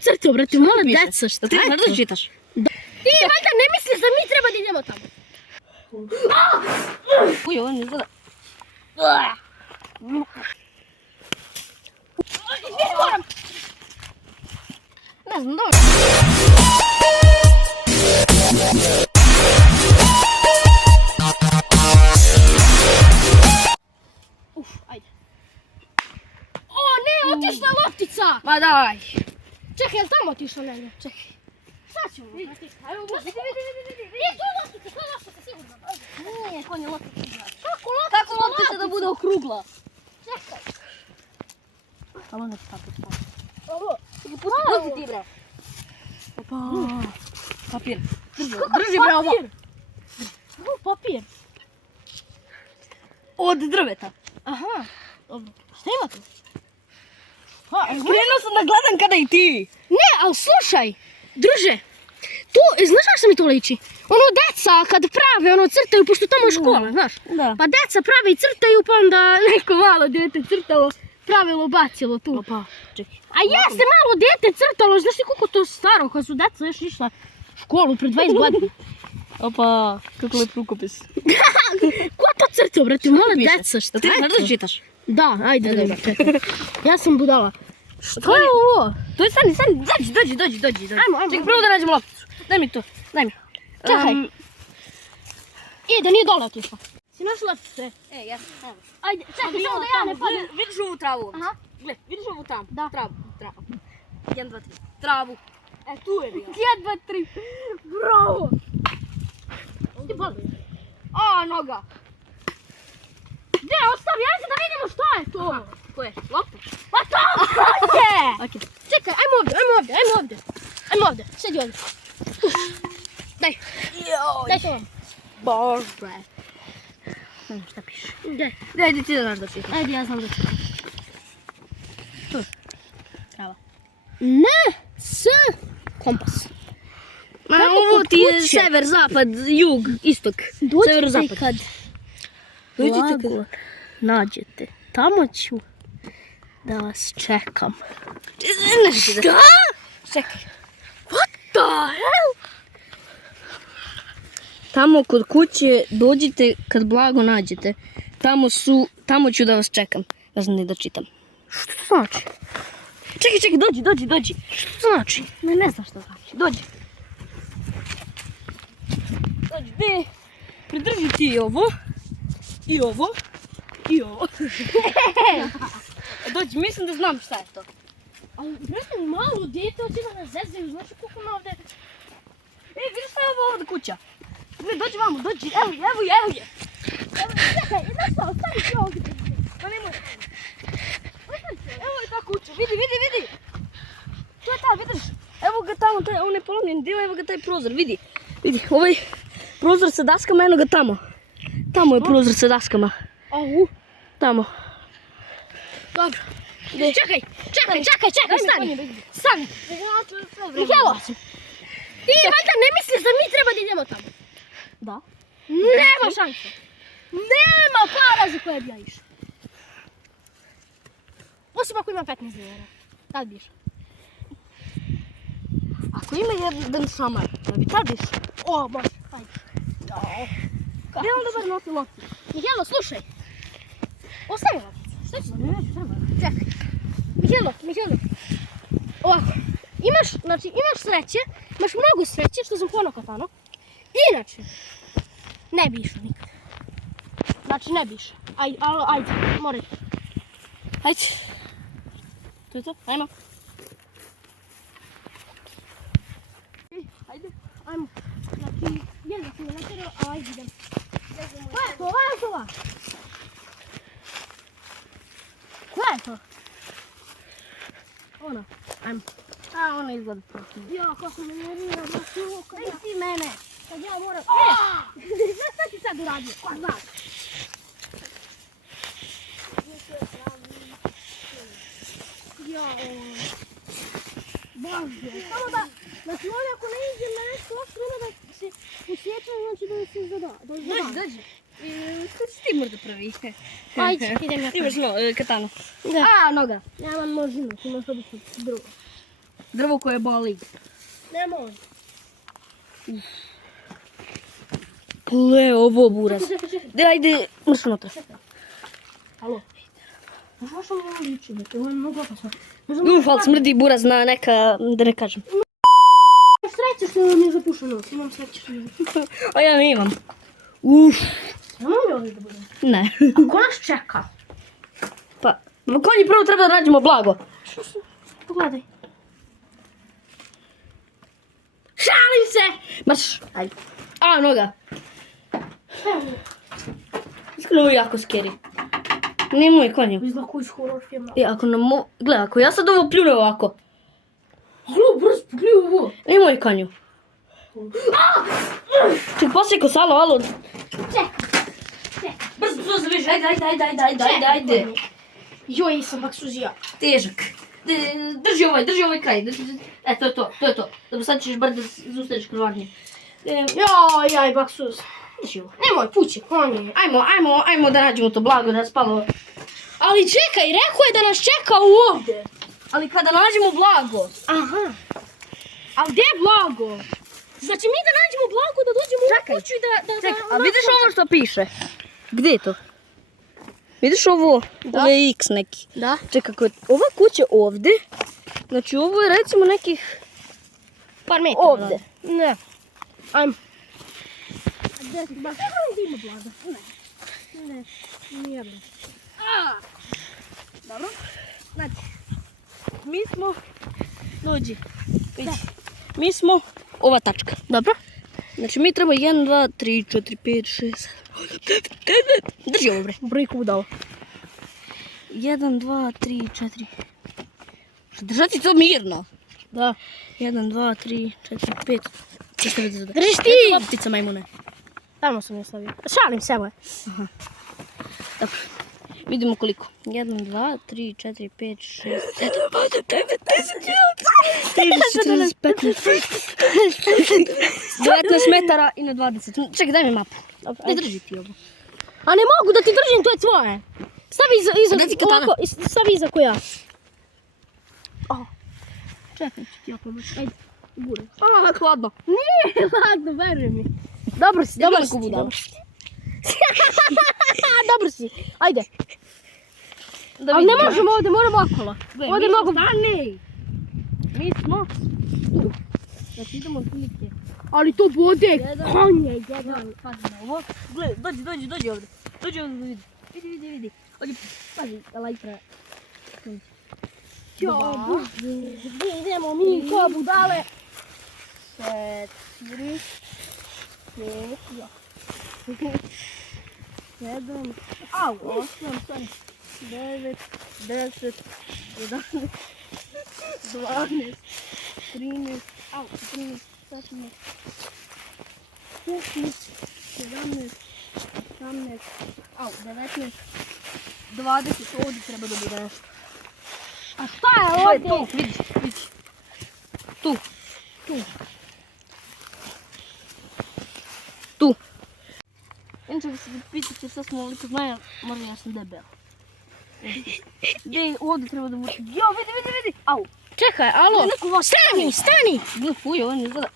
crto, brate, mola deca, šta Ti je znaš to? da čitaš? Ti valjda ne misliš da mi treba da idemo tamo? Uj, ovo ne izgleda. Ne znam, dobro. Ajde. O, ne, otišla loptica! Ma daj. Čekaj, jel tamo otišla negdje? Čekaj. Sad ćemo. Evo, vidi. Nije tu loptica, to je loptica, sigurno. Nije, konje loptica igraš. Kako loptica? Kako loptica da bude okrugla? Čekaj. Samo ne papir. Ovo. Pusti ti bre. Opa. Papir. Drži bre ovo. Ovo papir. Od drveta. Aha. Dobro. Šta ima tu? Krenuo sam da gledam kada i ti. Ne, ali slušaj, druže, tu, znaš kako se mi to liči? Ono deca kad prave, ono crtaju, pošto tamo je škola, znaš? Da. Pa deca prave i crtaju, pa onda neko malo dete crtalo, pravilo, bacilo tu. Opa, čekaj. A jeste malo dete crtalo, znaš ti koliko to staro, kad su deca još išla u školu pred 20 godina. Opa, kako lep rukopis. Ko to crtao, brate, mola deca, šta Ti je znaš to? da čitaš? Da, ajde, da čekaj. Ja sam budala. Što je ovo? To je stani, dođi. Ajmo. Čekaj, prvo da nađemo lopticu. Daj mi to, daj mi. Čekaj. Ide, nije dole otišla. Si našla loptice? Ja sam. Ajde, čekaj, samo da ja ne padnem. Vidiš ovu travu? Aha. Gle, vidiš ovu tamo? Da. Travu. 1, 2, 3. Travu. E, tu je bila. 1, 2, 3. Bravo. Ti boli. A, noga. Gdje, ostavi, ajde da vidimo šta je to. Ko je? Lopta? Pa to je! Okej. Čekaj, ajmo ovdje. Sjedi ovdje. Daj to vam. Bože. Ne znam šta piše. Gdje? Daj, ti da znaš da čitaš. Ajde, ja znam da ću. Tu. Trava. Ne, s kompas. Ovo ti je sever, zapad, jug, istok. Sever, Dođite zapad. kad Dođite nađete. Tamo ću da vas čekam. Šta? Čekaj. What the hell? Tamo kod kuće dođite kad blago nađete. Tamo ću da vas čekam. Ne znam ni da čitam. Što to znači? Čekaj, dođi. Što to znači? Ne znam što znači. Dođi, gdje? Pridrži ti i ovo. I ovo. Dođi, mislim da znam šta je to. Ali, brate, malo dete hoće da nas zezaju, znaš koliko ima ovdje? Vidiš šta je ovo ovdje kuća? Dođi vamo, evo je. Čekaj, znaš šta, ostavi ti ovdje. Pa nemoj. Evo je ta kuća, vidi. To je ta, vidiš? Evo ga tamo, taj onaj polomljen dio, evo ga taj prozor, vidi. Ovaj prozor sa daskama, eno ga tamo. Tamo je prozor sa daskama. Au. Tamo. Dobro. Čekaj, stani. Mihajlo, ti valjda ne misliš da mi treba da idemo tamo? Da. Nema šanse. Nema para za koje bi ja išao. Osim ako ima 15 dinara. Tad bi išao. Ako ima jedan šamar, da bi tad išao. O, može, ajde. Gdje onda bar nosi lopticu? Mihajlo, slušaj. Ostavi lopticu. Šta ću da? Čekaj. Mihajlo. Ovako. Imaš sreće, imaš mnogo sreće što sam ponokatano. Inače, ne bi išao nikad. Znači, ne bi išao. Ajde, moraj. Hajde. To je to, ajmo. Ajmo. Znači, jedno si me natjerao, a ajde idem. Koja je to? Koja je to? Ona. Ajmo. A, ona izgleda protiv. Ja, kako me nervira, znači ovo kad ja... ti mene. Kad ja moram... Znaš šta ti sad uradio? Ko znaš? Bože, samo da... Znači, ovdje ako ne iđem na nešto oštro, da se usjećam, znači da se zada. Dođi. Što si ti možda prvi? Ajde, idem ja. Imaš katanu. Da. A, noga. Ja imam možinu, ti možeš odlično drugo. Drvo koje boli. Ne može. Gle, ovo buraz. Ajde, mrš unutra. Alo. Možda što ovo liči, ovo je mnogo opasno. Fal smrdi buraz na neka, da ne kažem. Sreće što mi je zapušeno. Imam sreće što mi je zapušeno. A ja ne imam. Uf. Ne mogu li ovdje da budem? Ne. A ko nas čeka? Pa, konji prvo treba da nađemo blago. Što su? Pogledaj. Šalim se! Marš. Ajde. A, noga. Iskreno ovo je jako scary. Nemoj konju. Izgleda koji iz horror filma. Ako nam Gle, ako ja sad ovo pljune ovako. Alo, brzo, pogledaj ovo. Nemoj konju. Ček, posjeko salo, alo. Čekaj. Brzo zaviš, ajde. Joj, nisam baksuzija. Težak. Drži ovaj kraj. To je to. Dobro, sad ćeš bar da zustaneš krvarnje. Jaj, baksuz. Drži ovo. Nemoj, pući, konje. Ajmo da nađemo to blago, da spalo. Ali čekaj, rekao je da nas čeka ovdje. Ali kada nađemo blago. Aha. A gdje je blago? Znači mi da nađemo blago, da dođemo u kuću i da... Čekaj, a vidiš ovo što piše? Gdje je to? Vidiš ovo? Da. Ovo je X neki. Da. Čekaj, ako je ova kuća ovdje, znači ovo je recimo nekih... Par metara. Ovdje. Ne. Ajmo. A gdje ti baš? Gdje ima blaga? Ne. Nijedno. Dobro. Znači, mi smo... Dođi. Vidi. Mi smo ova tačka. Dobro. Znači mi treba 1, 2, 3, 4, 5, 6, 7, 9. Drži ovo bre. Brojku udao. 1, 2, 3, 4. Držati to mirno. Da. 1, 2, 3, 4, 5. Držiš ti! Loptica majmune. Tamo sam je stavio. Šalim se, evo. Dobro. Vidimo koliko. 1, 2, 3, 4, 5, 6, 7, 8, 9, 10, 11, 12, 13, 14, 15, 19 metara i na 20. Čekaj, daj mi mapu. Ne drži ti ovo. A ne mogu da ti držim, to je tvoje. Stavi iza A daj ti katana. ovako, stavi iza ko ja. Čekaj, ću ti ja pomoći. Ajde. Gure. Hladno. Nije hladno, veruj mi. Dobro si, dobro si. Dobro si. Dobro si. Ajde. Ali ne možemo ovdje, moramo okolo. Ovdje mogu... Stani! Mi smo tu. Znači idemo otprilike. Ali to vode, konje, Jedan, pazi na ovo. Gle, dođi ovdje. Dođi ovdje da vidi. Vidi. Ovdje, pazi, lajtra. Jo, idemo mi ko budale. 4, 5, 7, 8, 9, 10, 11, 12, 13, 14, 15, 16, 17, 18, 19, 20, ovdje treba da bude nešto. A šta je ovdje? Tu, vidiš. Tu. Inače, da se pitate šta smo ovoliko znaja, možda ja sam debel. Gdje ovdje treba da vučem? Jo, vidi! Au! Čekaj, alo. Stani! Gle, fuj, ovo ne izgleda.